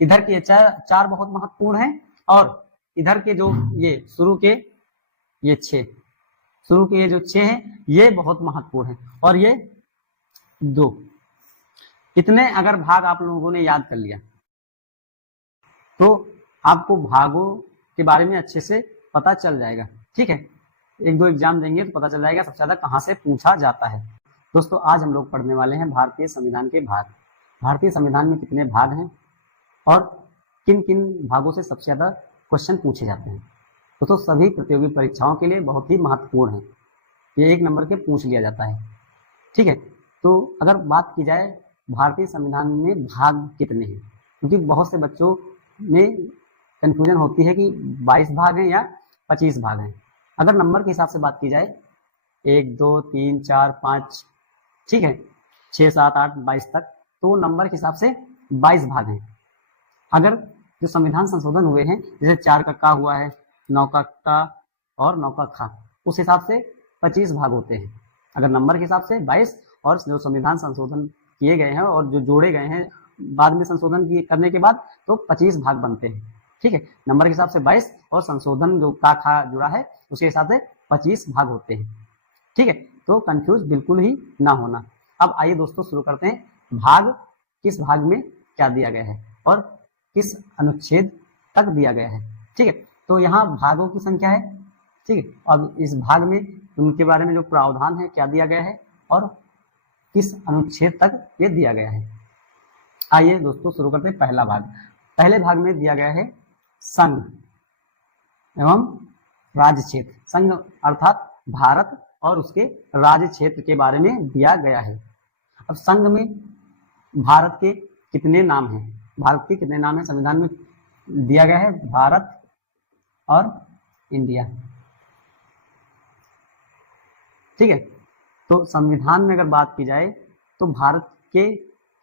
इधर के चार बहुत महत्वपूर्ण हैं और इधर के जो ये शुरू के ये 6 शुरू के ये जो 6 हैं ये बहुत महत्वपूर्ण हैं और ये 2। इतने अगर भाग आप लोगों ने याद कर लिया तो आपको भागों के बारे में अच्छे से पता चल जाएगा। ठीक है, 1-2 एग्जाम देंगे तो पता चल जाएगा सबसे ज्यादा कहाँ से पूछा जाता है। दोस्तों आज हम लोग पढ़ने वाले हैं भारतीय संविधान के भाग। भारतीय संविधान में कितने भाग हैं और किन किन भागों से सबसे ज्यादा क्वेश्चन पूछे जाते हैं। दोस्तों सभी प्रतियोगी परीक्षाओं के लिए बहुत ही महत्वपूर्ण है, ये 1 नंबर के पूछ लिया जाता है। ठीक है, तो अगर बात की जाए भारतीय संविधान में भाग कितने हैं, क्योंकि बहुत से बच्चों में कंफ्यूजन होती है कि 22 भाग हैं या 25 भाग हैं। अगर नंबर के हिसाब से बात की जाए 1 2 3 4 5 ठीक है 6 7 8 22 तक, तो नंबर के हिसाब से 22 भाग हैं। अगर जो संविधान संशोधन हुए हैं जैसे 4 का का हुआ है, 9 का का और 9 का खा, उस हिसाब से 25 भाग होते हैं। अगर नंबर के हिसाब से 22 और जो संविधान संशोधन किए गए हैं और जो जोड़े गए हैं बाद में संशोधन करने के बाद तो 25 भाग बनते हैं। ठीक है, नंबर के हिसाब से 22 और संशोधन जो का खा जुड़ा है उसके हिसाब से 25 भाग होते हैं। ठीक है, तो कंफ्यूज बिल्कुल ही ना होना। अब आइए दोस्तों शुरू करते हैं। भाग किस भाग में क्या दिया गया है और किस अनुच्छेद तक दिया गया है। ठीक है, तो यहाँ भागों की संख्या है। ठीक है, अब इस भाग में उनके बारे में जो प्रावधान है क्या दिया गया है और किस अनुच्छेद तक ये दिया गया है। आइए दोस्तों शुरू करते हैं पहला भाग। पहले भाग में दिया गया है संघ एवं राज्य क्षेत्र। संघ अर्थात भारत और उसके राज्य क्षेत्र के बारे में दिया गया है। अब संघ में भारत के कितने नाम हैं, भारत के कितने नाम हैं संविधान में दिया गया है, भारत और इंडिया। ठीक है, तो संविधान में अगर बात की जाए तो भारत के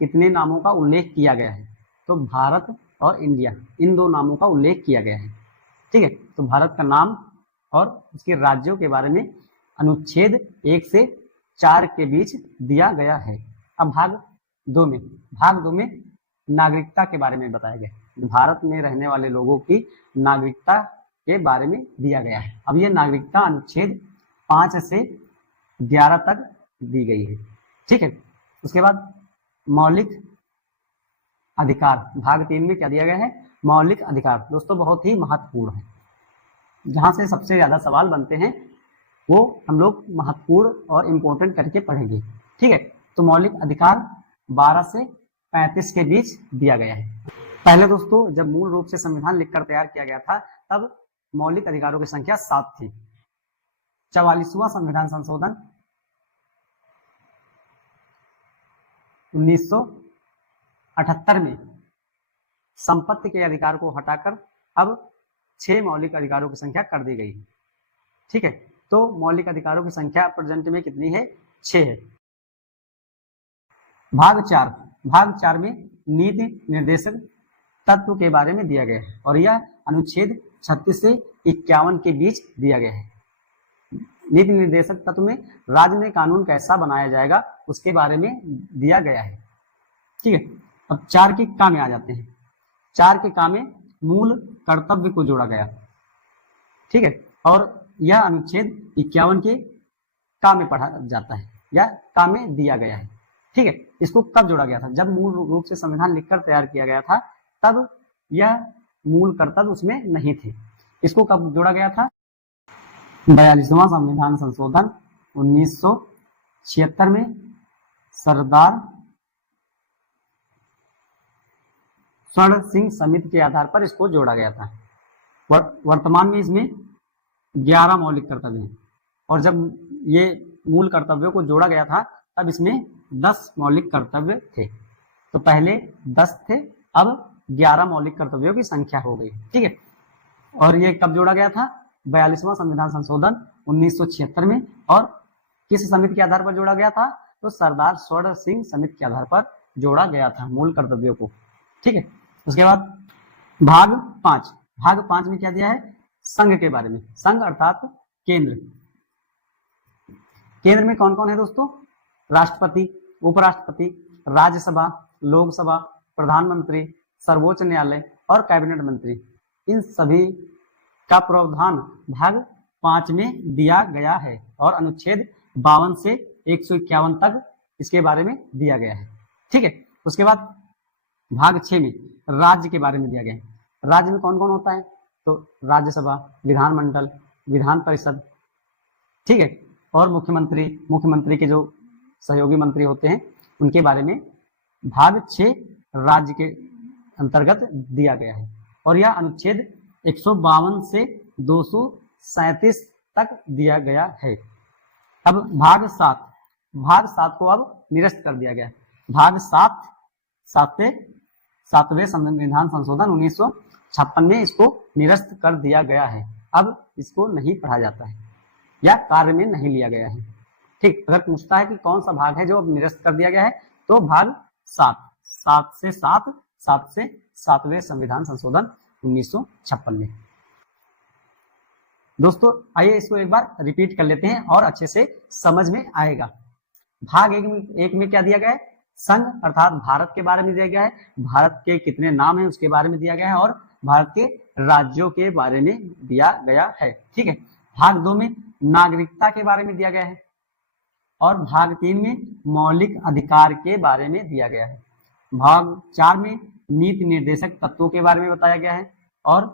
कितने नामों का उल्लेख किया गया है, तो भारत और इंडिया इन 2 नामों का उल्लेख किया गया है। ठीक है, तो भारत का नाम और उसके राज्यों के बारे में अनुच्छेद 1 से 4 के बीच दिया गया है। अब भाग 2 में नागरिकता के बारे में बताया गया। भारत में रहने वाले लोगों की नागरिकता के बारे में दिया गया है। अब ये नागरिकता अनुच्छेद 5 से 11 तक दी गई है। ठीक है, उसके बाद मौलिक अधिकार, भाग 3 में क्या दिया गया है, मौलिक अधिकार। दोस्तों बहुत ही महत्वपूर्ण है, जहां से सबसे ज्यादा सवाल बनते हैं वो हम लोग महत्वपूर्ण और इम्पोर्टेंट करके पढ़ेंगे। ठीक है, तो मौलिक अधिकार 12 से 35 के बीच दिया गया है। पहले दोस्तों जब मूल रूप से संविधान लिखकर तैयार किया गया था तब मौलिक अधिकारों की संख्या 7 थी। 44वां संविधान संशोधन 1978 में संपत्ति के अधिकार को हटाकर अब 6 मौलिक अधिकारों की संख्या कर दी गई। ठीक है, तो मौलिक अधिकारों की संख्या प्रेजेंट में कितनी है, 6 है। भाग 4 में नीति निर्देशक तत्व के बारे में दिया गया है और यह अनुच्छेद 36 से 51 के बीच दिया गया है। नीति निर्देशक तत्व में राज्य में कानून कैसा बनाया जाएगा उसके बारे में दिया गया है। ठीक है, अब 4 के का में आ जाते हैं। 4 के का में मूल कर्तव्य को जोड़ा गया। ठीक है, और यह अनुच्छेद 51 के का में पढ़ा जाता है या का में दिया गया है। ठीक है, इसको कब जोड़ा गया था, जब मूल रूप से संविधान लिखकर तैयार किया गया था तब यह मूल कर्तव्य उसमें नहीं थे। इसको कब जोड़ा गया था, 42वां संविधान संशोधन 1976 में सरदार स्वर्ण सिंह समिति के आधार पर इसको जोड़ा गया था। वर्तमान में इसमें 11 मौलिक कर्तव्य हैं और जब ये मूल कर्तव्यों को जोड़ा गया था तब इसमें 10 मौलिक कर्तव्य थे। तो पहले 10 थे, अब 11 मौलिक कर्तव्यों की संख्या हो गई। ठीक है, और ये कब जोड़ा गया था, 42वां संविधान संशोधन 1976 में। और किस समिति के आधार पर जोड़ा गया था, तो सरदार स्वर्ण सिंह समिति के आधार पर जोड़ा गया था मूल कर्तव्यों को। ठीक है, उसके बाद भाग 5 में क्या दिया है, संघ के बारे में। संघ अर्थात केंद्र। केंद्र में कौन कौन है दोस्तों, राष्ट्रपति, उपराष्ट्रपति, राज्यसभा, लोकसभा, प्रधानमंत्री, सर्वोच्च न्यायालय और कैबिनेट मंत्री, इन सभी का प्रावधान भाग 5 में दिया गया है और अनुच्छेद 52 से 151 तक इसके बारे में दिया गया है। ठीक है, उसके बाद भाग 6 में राज्य के बारे में दिया गया है। राज्य में कौन कौन होता है, तो राज्यसभा, विधानमंडल, विधान परिषद, ठीक है, और मुख्यमंत्री के जो सहयोगी मंत्री होते हैं उनके बारे में भाग 6 राज्य के अंतर्गत दिया गया है और यह अनुच्छेद 152 से 237 तक दिया गया है। अब भाग 7 को अब निरस्त कर दिया गया है। भाग 7वें संविधान संशोधन 1956 में इसको निरस्त कर दिया गया है। अब इसको नहीं पढ़ा जाता है या कार्य में नहीं लिया गया है। ठीक, अगर पूछता है कि कौन सा भाग है जो अब निरस्त कर दिया गया है, तो भाग 7 से 7वें संविधान संशोधन 1956 में। दोस्तों आइए इसको एक बार रिपीट कर लेते हैं और अच्छे से समझ में आएगा। भाग 1 में क्या दिया गया है, संघ अर्थात भारत के बारे में दिया गया है, भारत के कितने नाम हैं उसके बारे में दिया गया है और भारत के राज्यों के बारे में दिया गया है। ठीक है, भाग 2 में नागरिकता के बारे में दिया गया है और भाग 3 में मौलिक अधिकार के बारे में दिया गया है। भाग 4 में नीति निर्देशक तत्वों के बारे में बताया गया है और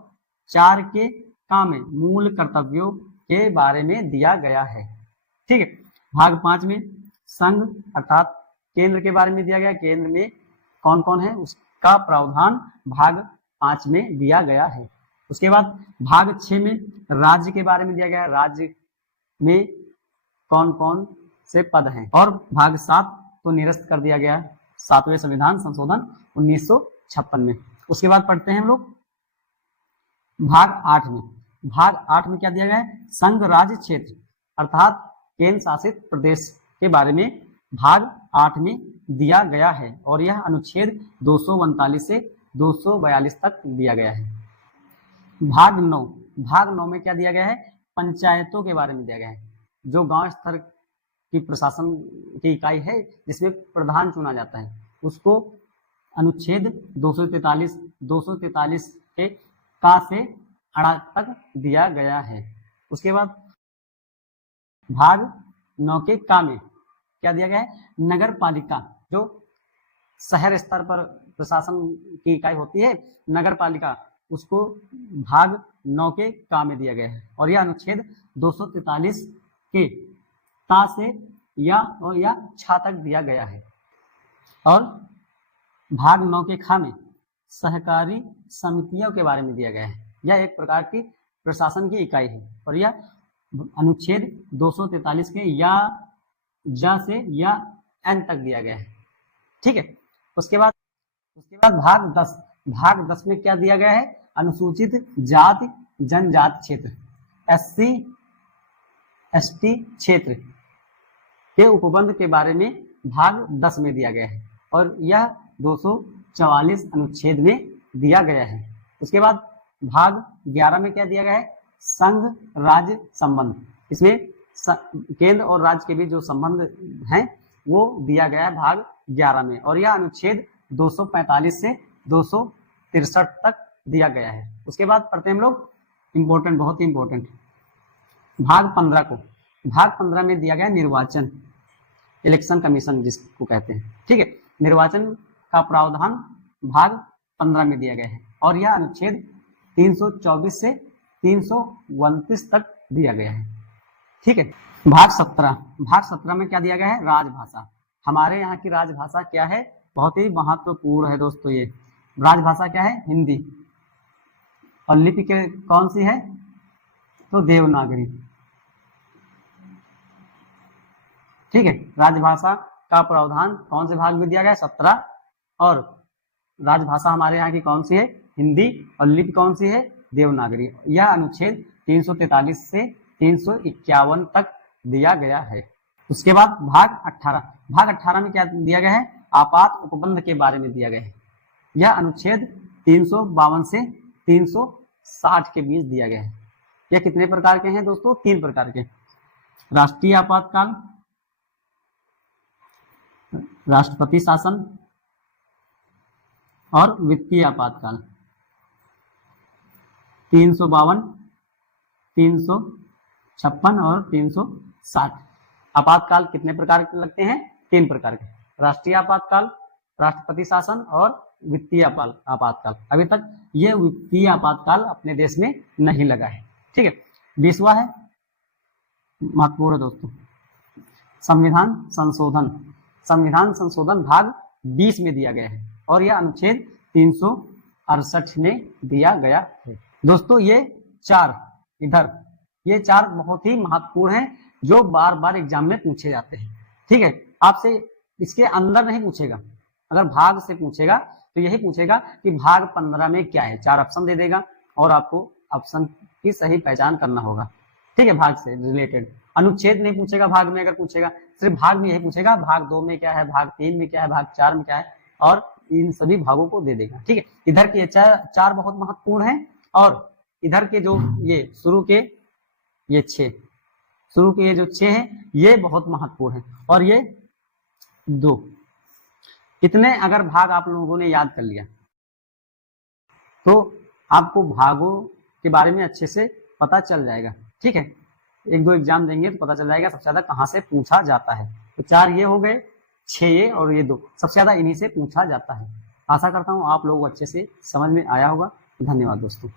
4 के काम में मूल कर्तव्यों के बारे में दिया गया है। ठीक है, भाग 5 में संघ अर्थात केंद्र के बारे में दिया गया, केंद्र में कौन कौन है उसका प्रावधान भाग 5 में दिया गया है। उसके बाद भाग 6 में राज्य के बारे में दिया गया है, राज्य में कौन कौन से पद हैं और भाग 7 को निरस्त कर दिया गया है 7वें संविधान संशोधन 1956 में। उसके बाद पढ़ते हैं हम लोग भाग 8 में। भाग 8 में क्या दिया गया है, संघ राज्य क्षेत्र अर्थात केंद्र शासित प्रदेश के बारे में भाग 8 में दिया गया है और यह अनुच्छेद 239 से 242 तक दिया गया है। भाग 9 में क्या दिया गया है, पंचायतों के बारे में दिया गया है, जो गांव स्तर की प्रशासन की इकाई है जिसमें प्रधान चुना जाता है, उसको अनुच्छेद 243 के का से अड़ा तक दिया गया है। उसके बाद भाग 9 के का में क्या दिया गया है, नगर पालिका जो शहर स्तर पर प्रशासन की इकाई होती है, नगर पालिका, उसको भाग 9 के का में दिया गया है और यह अनुच्छेद 243 के ता से या छा तक दिया गया है। और भाग 9 के खा में सहकारी समितियों के बारे में दिया गया है, यह एक प्रकार की प्रशासन की इकाई है और यह अनुच्छेद 243 के या जा से या एन तक दिया गया है। ठीक है, उसके बाद भाग 10 में क्या दिया गया है, अनुसूचित जाति जनजाति क्षेत्र SC ST क्षेत्र के उपबंध के बारे में भाग 10 में दिया गया है और यह 244 अनुच्छेद में दिया गया है। उसके बाद भाग 11 में क्या दिया गया है, संघ राज्य संबंध, इसमें केंद्र और राज्य के बीच जो संबंध हैं वो दिया गया है भाग 11 में और यह अनुच्छेद 245 से 263 तक दिया गया है। उसके बाद पढ़ते हैं हम लोग इम्पोर्टेंट, बहुत ही इम्पोर्टेंट भाग 15 को। भाग 15 में दिया गया निर्वाचन, इलेक्शन कमीशन जिसको कहते हैं। ठीक है, निर्वाचन का प्रावधान भाग 15 में दिया गया है और यह अनुच्छेद 324 से 329 तक दिया गया है। ठीक है, भाग 17 में क्या दिया गया है, राजभाषा। हमारे यहाँ की राजभाषा क्या है, बहुत ही महत्वपूर्ण है दोस्तों। ये राजभाषा क्या है, हिंदी, और लिपि के कौन सी है, तो देवनागरी। ठीक है, राजभाषा का प्रावधान कौन से भाग में दिया गया है, 17, और राजभाषा हमारे यहाँ की कौन सी है, हिंदी, और लिपि कौन सी है, देवनागरी। यह अनुच्छेद 343 से 351 तक दिया गया है। उसके बाद भाग 18 में क्या दिया गया है, आपात उपबंध के बारे में दिया गया है। यह अनुच्छेद 352 से 360 के बीच दिया गया है। यह कितने प्रकार के हैं दोस्तों, 3 प्रकार के, राष्ट्रीय आपातकाल, राष्ट्रपति शासन और वित्तीय आपातकाल 352, 356 और 360। आपातकाल कितने प्रकार के लगते हैं? 3 प्रकार के, राष्ट्रीय आपातकाल, राष्ट्रपति शासन और वित्तीय आपातकाल। अभी तक ये वित्तीय आपातकाल अपने देश में नहीं लगा है। ठीक है, 20वां है, महत्वपूर्ण दोस्तों, संविधान संशोधन। संविधान संशोधन भाग 20 में दिया गया है और यह अनुच्छेद 368 में दिया गया है। दोस्तों ये चार ये चार बहुत ही महत्वपूर्ण हैं जो बार बार एग्जाम में पूछे जाते हैं। ठीक है, आपसे इसके अंदर नहीं पूछेगा, अगर भाग से पूछेगा तो यही पूछेगा कि भाग 15 में क्या है। 4 ऑप्शन दे देगा और आपको ऑप्शन की सही पहचान करना होगा। ठीक है, भाग से रिलेटेड अनुच्छेद नहीं पूछेगा, भाग में अगर पूछेगा सिर्फ भाग में यही पूछेगा, भाग 2 में क्या है, भाग 3 में क्या है, भाग 4 में क्या है, और इन सभी भागों को दे देगा। ठीक है, इधर के चार बहुत महत्वपूर्ण हैं और इधर के जो ये शुरू के ये 6 जो 6 हैं ये बहुत महत्वपूर्ण है और ये 2। इतने अगर भाग आप लोगों ने याद कर लिया तो आपको भागों के बारे में अच्छे से पता चल जाएगा। ठीक है, 1-2 एग्जाम देंगे तो पता चल जाएगा सबसे ज्यादा कहाँ से पूछा जाता है। तो 4 ये हो गए, 6 ये और ये 2 सबसे ज्यादा इन्हीं से पूछा जाता है। आशा करता हूँ आप लोगों को अच्छे से समझ में आया होगा। धन्यवाद दोस्तों।